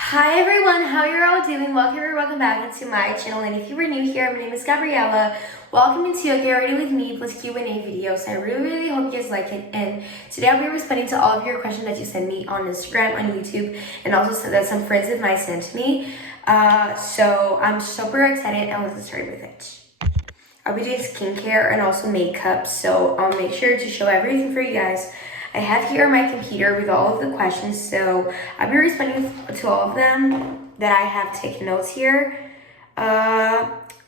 Hi everyone, how you're all doing? Welcome back into my channel. And if you were new here, my name is Gabriella. Welcome into a Get Ready With Me plus Q&A video. So I really hope you guys like it. And today I'll be responding to all of your questions that you sent me on Instagram, on YouTube, and also that some friends of mine sent me. So I'm super excited and let's get started with it. I'll be doing skincare and also makeup, so I'll make sure to show everything for you guys. I have here my computer with all of the questions, so I'll be responding to all of them that I have taken notes here.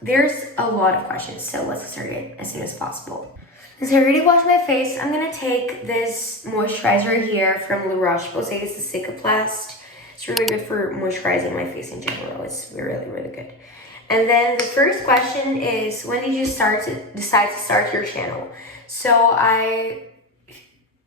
There's a lot of questions, so let's get started as soon as possible. Since I already washed my face, I'm gonna take this moisturizer here from La Roche-Posay. It's the Cicaplast. It's really good for moisturizing my face in general. It's really good. And then the first question is, when did you decide to start your channel? So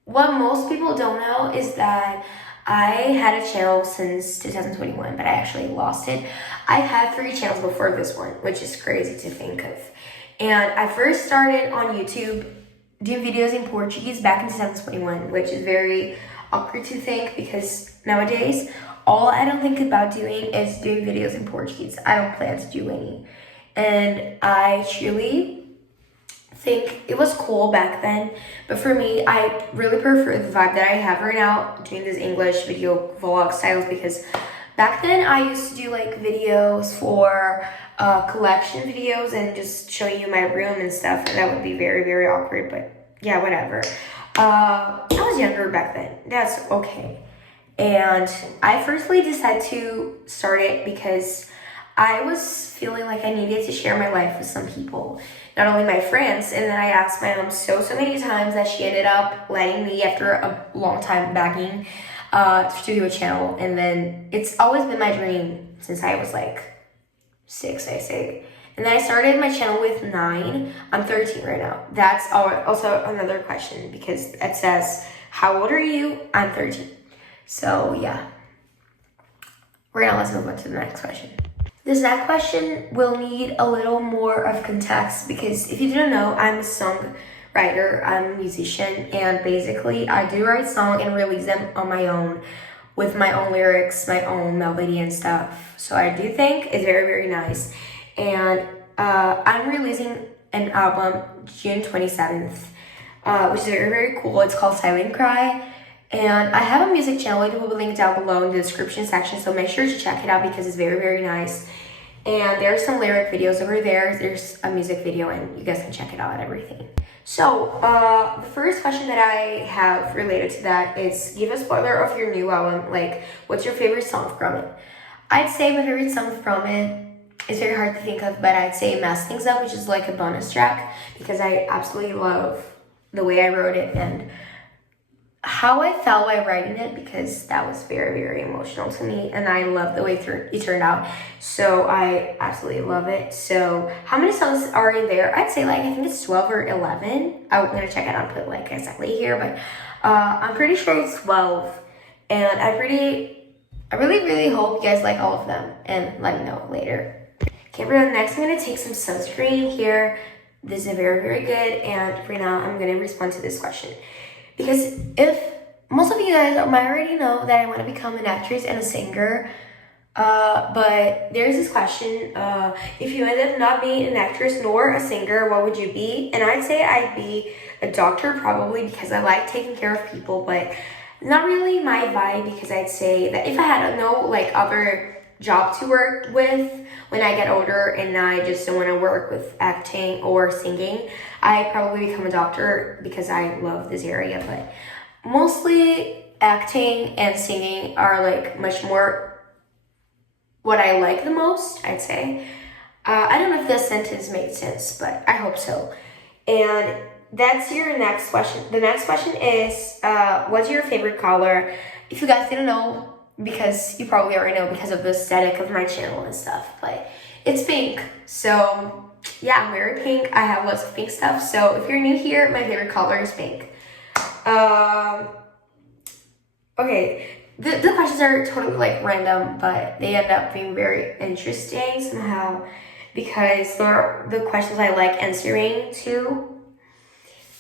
what most people don't know is that I had a channel since 2021, but I actually lost it. I've had 3 channels before this one, which is crazy to think of. And I first started on YouTube doing videos in Portuguese back in 2021, which is very awkward to think because nowadays, all I don't think about doing is doing videos in Portuguese. I don't plan to do any. And I truly think it was cool back then, but for me, I really prefer the vibe that I have right now doing this English video vlog styles, because back then I used to do like videos for collection videos and just showing you my room and stuff, and that would be very awkward, but yeah, whatever. I was younger back then, that's okay. And I firstly decided to start it because I was feeling like I needed to share my life with some people, not only my friends. And then I asked my mom so many times that she ended up letting me, after a long time begging, to do a channel. And then it's always been my dream since I was like 6, I say. And then I started my channel with 9. I'm 13 right now. That's also another question, because it says, how old are you? I'm 13. So yeah. Right now, let's move on to the next question. This next question will need a little more of context, because if you didn't know, I'm a songwriter, I'm a musician, and basically I do write songs and release them on my own with my own lyrics, my own melody and stuff. So I do think it's very nice. And I'm releasing an album June 27th, which is very cool. It's called Silent Cry. And I have a music channel. It will be linked down below in the description section, so make sure to check it out because it's very nice. And there's some lyric videos over there. There's a music video, and you guys can check it out and everything. So the first question that I have related to that is, give a spoiler of your new album. Like, what's your favorite song from it? I'd say my favorite song from it is very hard to think of, but I'd say Mess Things Up, which is like a bonus track, because I absolutely love the way I wrote it and how I felt while writing it, because that was very emotional to me, and I love the way it turned out. So I absolutely love it. So how many songs are in there? I'd say, like, I think it's 12 or 11. I'm gonna check it out and put like exactly here, but I'm pretty sure it's 12. And I really hope you guys like all of them, and let me know later. Okay, for the next, I'm gonna take some sunscreen here. This is very good, and for now I'm gonna respond to this question. Because if most of you guys might already know that I want to become an actress and a singer, but there's this question, if you end up not being an actress nor a singer, what would you be? And I'd say I'd be a doctor, probably, because I like taking care of people, but not really my vibe, because I'd say that if I had no like other job to work with when I get older and I just don't want to work with acting or singing, I probably become a doctor because I love this area. But mostly acting and singing are like much more what I like the most, I'd say. I don't know if this sentence made sense, but I hope so. And that's your next question. The next question is, what's your favorite color? If you guys didn't know, because you probably already know because of the aesthetic of my channel and stuff, but it's pink. So yeah, I'm very pink. I have lots of pink stuff. So if you're new here, my favorite color is pink. Okay, the questions are totally like random, but they end up being very interesting somehow, because they're the questions I like answering to.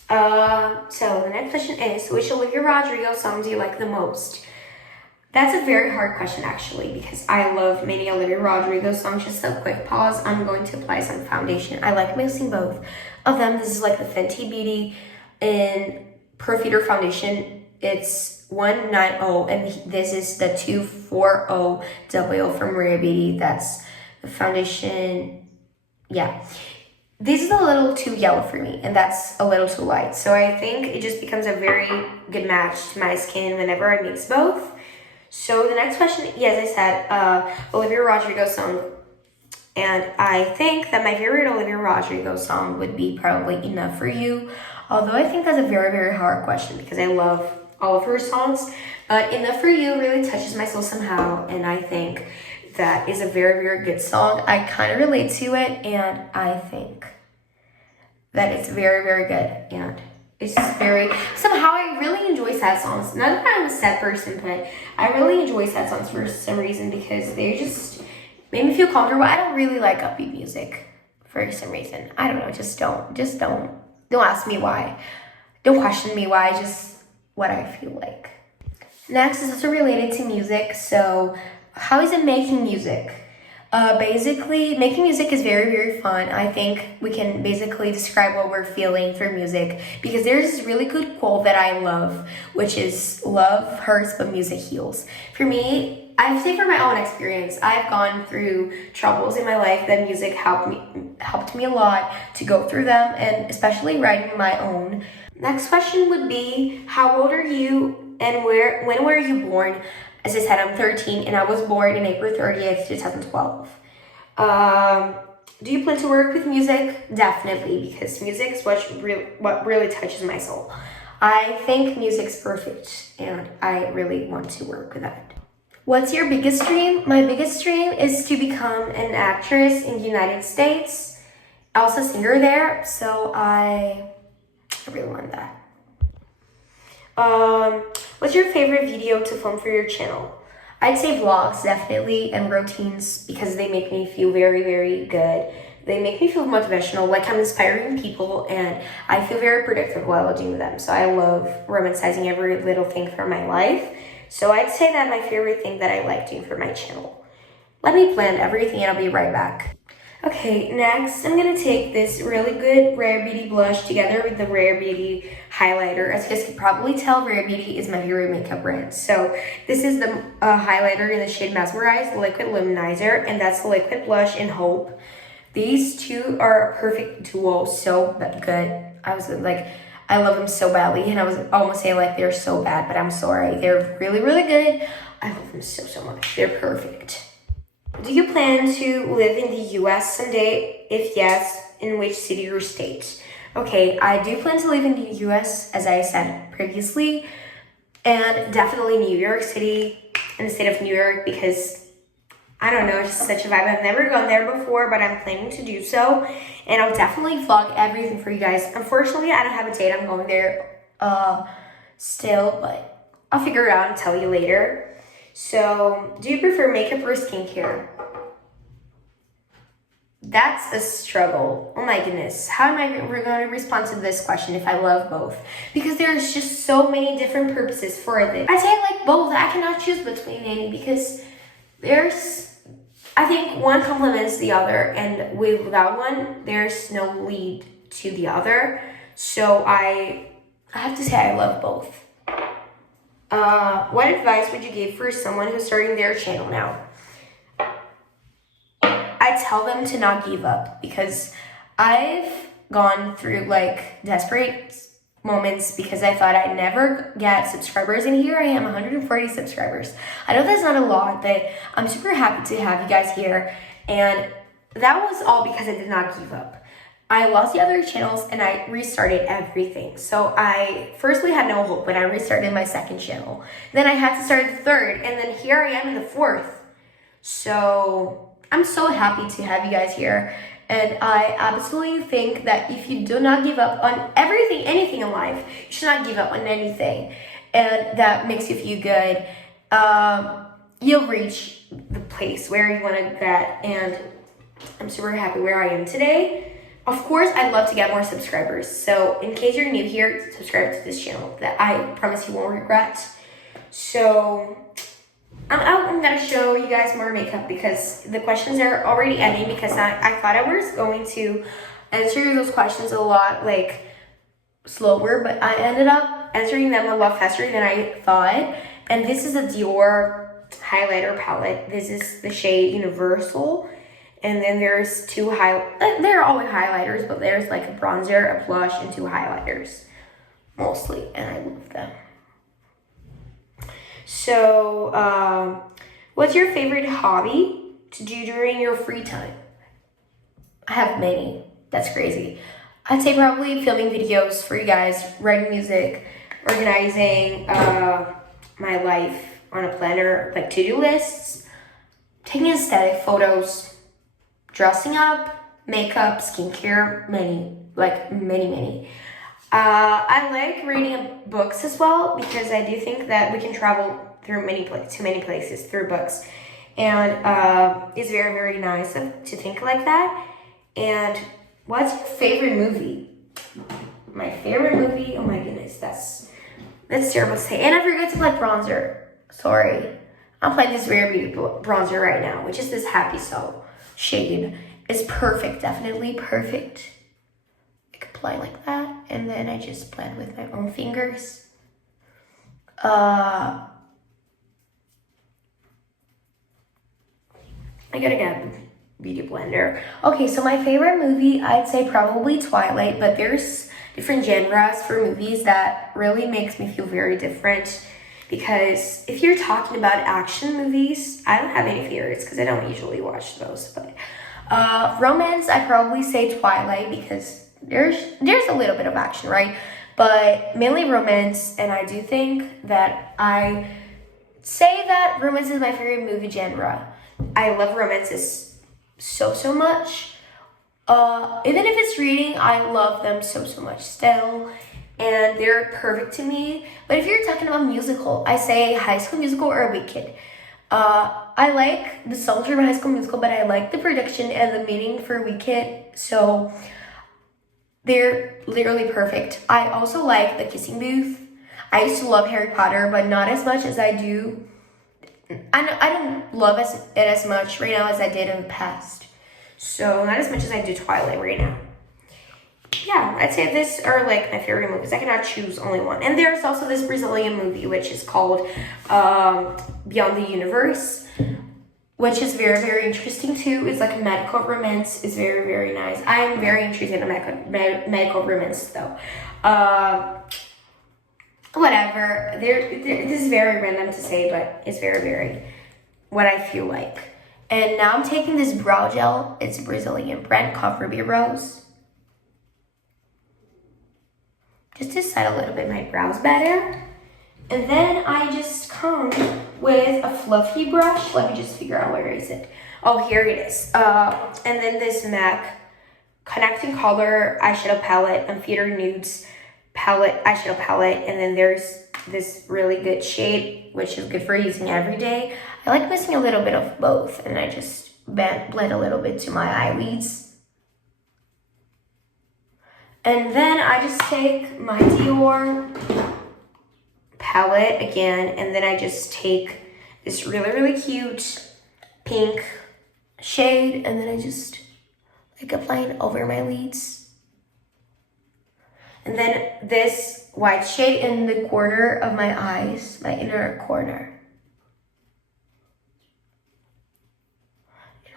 So the next question is, which Olivia Rodrigo song do you like the most? That's a very hard question actually, because I love many Olivia Rodrigo songs. Just a quick pause. I'm going to apply some foundation. I like mixing both of them. This is like the Fenty Beauty in Profiter foundation. It's 190, and this is the 240 W from Rare Beauty. That's the foundation. Yeah. This is a little too yellow for me, and that's a little too light. So I think it just becomes a very good match to my skin whenever I mix both. So the next question, yes, I said Olivia Rodrigo song. And I think that my favorite Olivia Rodrigo song would be probably Enough For You. Although I think that's a very, very hard question because I love all of her songs. But Enough For You really touches my soul somehow. And I think that is a very, very good song. I kind of relate to it. And I think that it's very, very good. And it's just very, somehow I really enjoy sad songs. Not that I'm a sad person, but I really enjoy sad songs for some reason because they just made me feel comfortable. I don't really like upbeat music for some reason. I don't know, just don't ask me why. Don't question me why, just what I feel like. Next is also related to music. So how is it making music? Basically, making music is very, very fun. I think we can basically describe what we're feeling through music because there's this really good quote that I love, which is love hurts, but music heals. For me, I say from my own experience, I've gone through troubles in my life that music helped me a lot to go through them, and especially writing my own. Next question would be, how old are you and when were you born? As I said, I'm 13 and I was born on April 30th, 2012. Do you plan to work with music? Definitely, because music is what really touches my soul. I think music's perfect and I really want to work with that. What's your biggest dream? My biggest dream is to become an actress in the United States. Also a singer there, so I really want that. What's your favorite video to film for your channel? I'd say vlogs, definitely, and routines, because they make me feel very, very good. They make me feel motivational, like I'm inspiring people, and I feel very productive while doing them. So I love romanticizing every little thing from my life. So I'd say that my favorite thing that I like doing for my channel. Let me plan everything and I'll be right back. Okay, next I'm gonna take this really good Rare Beauty blush together with the Rare Beauty highlighter. As you guys can probably tell, Rare Beauty is my favorite makeup brand. So this is the highlighter in the shade Mesmerize, Liquid Luminizer, and that's the Liquid Blush in Hope. These two are a perfect duo, so good. I was like, I love them so badly, and I was almost saying like they're so bad, but I'm sorry. They're really, really good. I love them so, so much. They're perfect. Do you plan to live in the US someday? If yes, in which city or state? Okay, I do plan to live in the US, as I said previously, and definitely New York City, in the state of New York, because I don't know, it's just such a vibe. I've never gone there before, but I'm planning to do so, and I'll definitely vlog everything for you guys. Unfortunately, I don't have a date. I'm going there still, but I'll figure it out and tell you later. So, do you prefer makeup or skincare? That's a struggle. Oh my goodness. How am I going to respond to this question if I love both? Because there's just so many different purposes for it. I say I like both. I cannot choose between any because I think one complements the other, and without one, there's no lead to the other. So I have to say I love both. What advice would you give for someone who's starting their channel now? I tell them to not give up because I've gone through like desperate moments because I thought I'd never get subscribers, and here I am, 140 subscribers. I know that's not a lot, but I'm super happy to have you guys here, and that was all because I did not give up. I lost the other channels and I restarted everything. So I firstly had no hope when I restarted my second channel. Then I had to start the third, and then here I am in the fourth. So I'm so happy to have you guys here. And I absolutely think that if you do not give up on anything in life, you should not give up on anything. And that makes you feel good. You'll reach the place where you want to get. And I'm super happy where I am today. Of course, I'd love to get more subscribers. So in case you're new here, subscribe to this channel. That I promise you won't regret. So I'm gonna show you guys more makeup because the questions are already ending, because I thought I was going to answer those questions a lot like slower, but I ended up answering them a lot faster than I thought. And this is a Dior highlighter palette. This is the shade Universal. And then there's two they're always highlighters, but there's like a bronzer, a blush, and two highlighters mostly, and I love them. So, what's your favorite hobby to do during your free time? I have many. That's crazy. I'd say probably filming videos for you guys, writing music, organizing my life on a planner, like to-do lists, taking aesthetic photos, dressing up, makeup, skincare, many. I like reading books as well, because I do think that we can travel through to many places through books. And it's very, very nice to think like that. And what's your favorite movie? My favorite movie? Oh my goodness, that's terrible to say. And I forgot to apply bronzer. Sorry. I'm applying this Rare Beauty bronzer right now, which is this Happy Soul shade. It's perfect, definitely perfect. I can apply like that, and then I just blend with my own fingers. I gotta get a beauty blender. Okay, so my favorite movie, I'd say probably Twilight, but there's different genres for movies that really makes me feel very different. Because if you're talking about action movies, I don't have any favorites because I don't usually watch those. But romance, I'd probably say Twilight, because there's a little bit of action, right? But mainly romance, and I do think that I say that romance is my favorite movie genre. I love romances so much. Even if it's reading, I love them so much still. And they're perfect to me. But if you're talking about musical, I say High School Musical or Wicked. I like the songs from High School Musical, but I like the production and the meaning for Wicked. So they're literally perfect. I also like The Kissing Booth. I used to love Harry Potter, but not as much as I do. I don't love it as much right now as I did in the past. So not as much as I do Twilight right now. Yeah, I'd say this are like my favorite movies. I cannot choose only one. And there's also this Brazilian movie which is called Beyond the Universe, which is very, very interesting too. It's like a medical romance. It's very, very nice. I'm very interested in medical romance though. Whatever. This is very random to say, but it's very, very what I feel like. And now I'm taking this brow gel. It's a Brazilian brand called Ruby Rose. Just to set a little bit my brows better. And then I just come with a fluffy brush. Let me just figure out where is it. Oh, here it is. And then this MAC Connecting Color eyeshadow palette and Theater Nudes eyeshadow palette. And then there's this really good shade, which is good for using every day. I like mixing a little bit of both, and I just blend a little bit to my eyelids. And then I just take my Dior palette again, and then I just take this really, really cute pink shade, and then I just like apply it over my lids. And then this white shade in the corner of my eyes, my inner corner.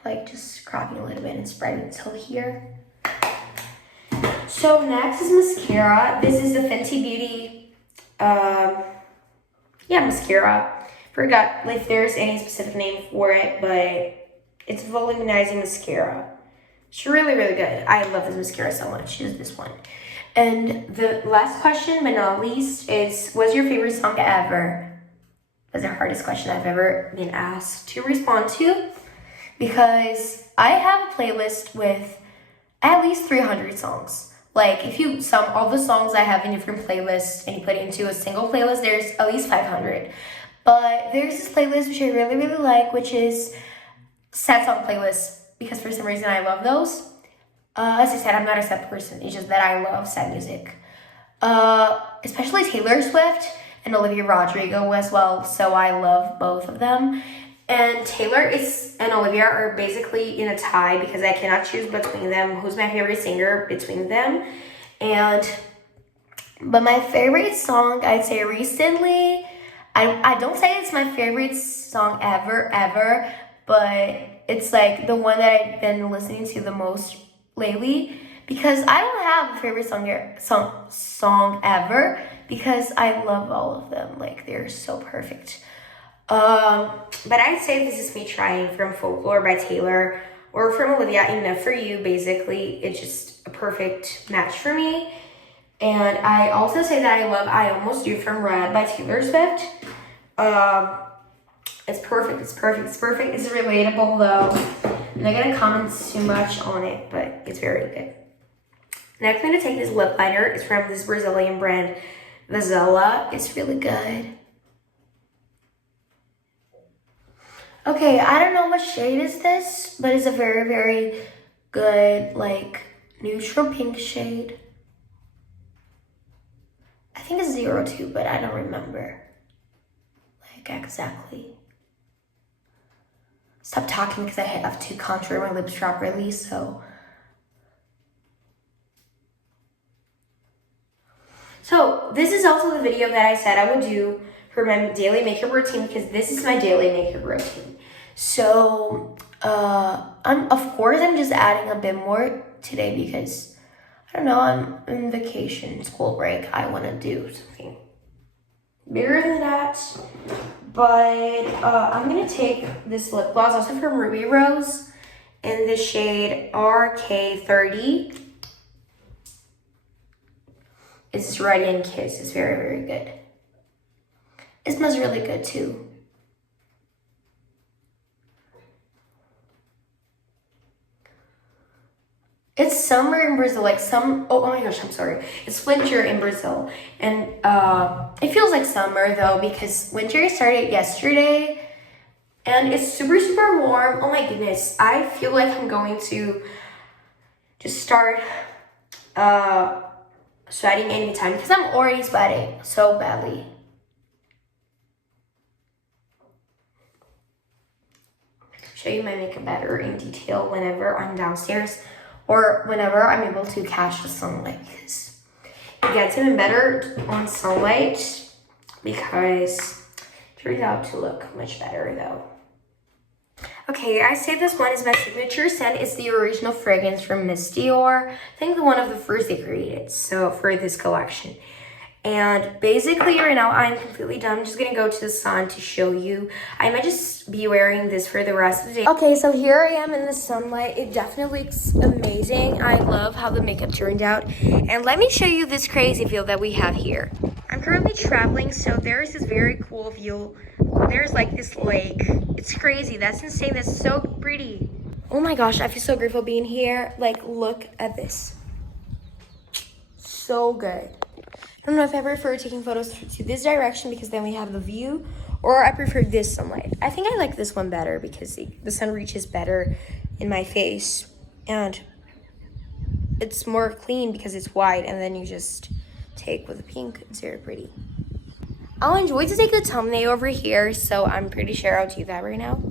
Like just scrubbing a little bit and spreading it till here. So next is mascara. This is the Fenty Beauty, mascara. Forgot if there's any specific name for it, but it's volumizing mascara. It's really, really good. I love this mascara so much. It's this one. And the last question, but not least, is what's your favorite song ever? That's the hardest question I've ever been asked to respond to, because I have a playlist with at least 300 songs. Like, if you sum all the songs I have in different playlists and you put it into a single playlist, there's at least 500. But there's this playlist which I really, really like, which is sad song playlist, because for some reason I love those. As I said, I'm not a sad person. It's just that I love sad music. Especially Taylor Swift. and Olivia Rodrigo as well, so I love both of them. And Taylor and Olivia are basically in a tie because I cannot choose between them. Who's my favorite singer between them? But my favorite song, I'd say recently, I don't say it's my favorite song ever, but it's like the one that I've been listening to the most lately, because I don't have a favorite song ever, because I love all of them. Like, they're so perfect. But I'd say This Is Me Trying from Folklore by Taylor, or from Olivia, Enough For You. Basically, it's just a perfect match for me. And I also say that I love I Almost Do from Red by Taylor Swift. It's perfect. It's relatable though. I'm not gonna comment too much on it, but it's very good. Next, I'm gonna take this lip liner. It's from this Brazilian brand, Vazella. It's really good. Okay, I don't know what shade is this, but it's a very, very good, like, neutral pink shade. I think it's 02, but I don't remember, like, exactly. Stop talking because I have to contour my lips properly, so. So, this is also the video that I said I would do for my daily makeup routine, because this is my daily makeup routine. So, of course, I'm just adding a bit more today because, I don't know, I'm in vacation, school break. I want to do something bigger than that. But I'm going to take this lip gloss, also from Ruby Rose, in the shade RK30. It's Radiant Kiss. It's very, very good. It smells really good, too. It's summer in Brazil, like oh my gosh, I'm sorry. It's winter in Brazil. And it feels like summer though, because winter started yesterday and it's super, super warm. Oh my goodness. I feel like I'm going to just start sweating anytime, because I'm already sweating so badly. Show you my makeup better in detail whenever I'm downstairs, or whenever I'm able to catch the sunlight, because it gets even better on sunlight, because it turns out to look much better though. Okay, I say this one is my signature scent. It's the original fragrance from Miss Dior. I think one of the first they created, so for this collection. And basically right now I'm completely done. I'm just gonna go to the sun to show you. I might just be wearing this for the rest of the day. Okay, so here I am in the sunlight. It definitely looks amazing. I love how the makeup turned out. And let me show you this crazy view that we have here. I'm currently traveling, so there's this very cool view. There's like this lake. It's crazy. That's insane. That's so pretty. Oh my gosh, I feel so grateful being here. Like, look at this. So good. I don't know if I prefer taking photos to this direction because then we have the view, or I prefer this sunlight. I think I like this one better because the sun reaches better in my face, and it's more clean because it's white, and then you just take with the pink. It's very pretty. I'll enjoy to take the thumbnail over here, so I'm pretty sure I'll do that right now.